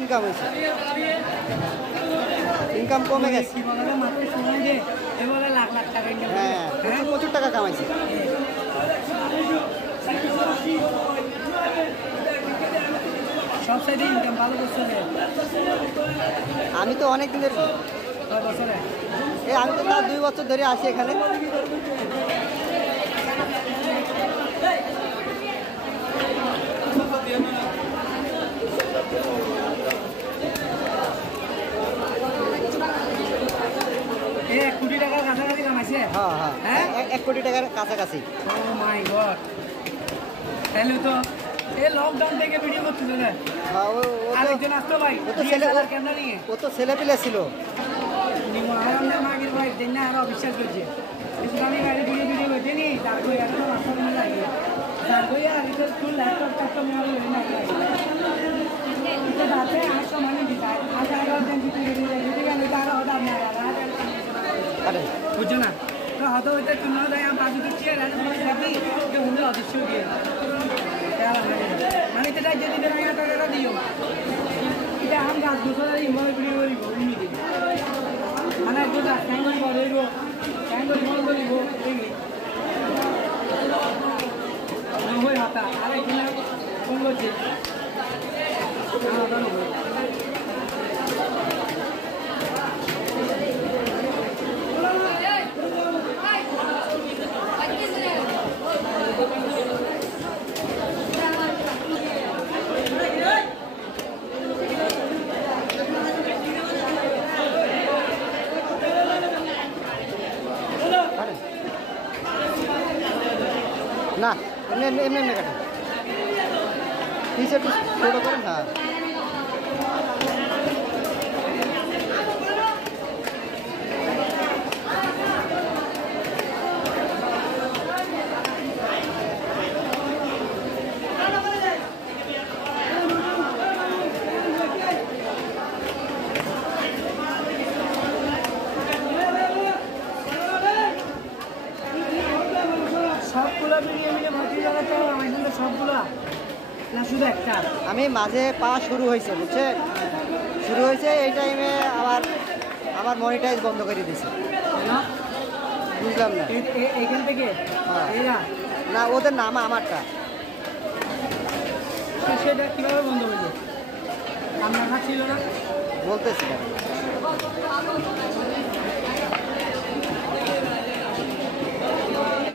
Income হয়েছে, income কমে গেছে। হ্যাঁ, প্রচুর টাকা কামাইছে। আমি তো অনেক দিনের, আমি তো 2 বছর ধরে আসি এখানে। $1 কোটি কাছাকাছি কামাইছে। হ্যাঁ, 1 কোটি টাকার কাছাকাছি। ও মাই গড, তাহলে তো এই লকডাউন থেকে ভিডিও করছিল না? আরেকজন আসতো ভাই, ক্যামেরা নিয়ে। ও তো ছেলে পেলে ছিল। মাগির ভাই দেন না, আরো বিশ্বাস করছে। আমি গাড়ি ভিডিও করতে নি, তারপরে এখন মাস্টার মনে লাগে তারপরে আর এটা ফুল ল্যাপটপ কাস্টম মনে হয় না। এটা দাঁতে 800 মানে দিতাই, 8 দিন ভিডিও দিতে গেলে তার অর্ডার না আরে বুঝছো না? তো হয়তো ওইটা তুলনা দেয় আমি বাজু দিচ্ছি আর রাজু বলে থাকি যে উনি অদৃশ্য দিয়ে মানে এটা যদি দেন আগে টাকা দিও, এটা আম গাছ দুশো ইনভলভ ভিডিও করিব উনি মানে একটু ট্যাঙ্গল করব, ট্যাঙ্গল মল করিব দেখি নহই হাতা আর এখানে ফোন করছে না, এমনি এমনি কাটেন, পিছে ছোটো করেন। হ্যাঁ, সবগুলো ভিডিও মিলে মাটি লাগাতে হবে আমার এখানে সবগুলো না শুধু একটা? আমি মাঝে পাওয়া শুরু হয়েছে, বুঝছে, শুরু হয়েছে এই টাইমে আমার মনিটাইজ বন্ধ করে দিয়েছে। বুঝলাম না এইখান থেকে না, ওদের নাম আমারটা। সেটা কীভাবে বন্ধ হইল? আপনার হাত ছিল না বলতেছি না।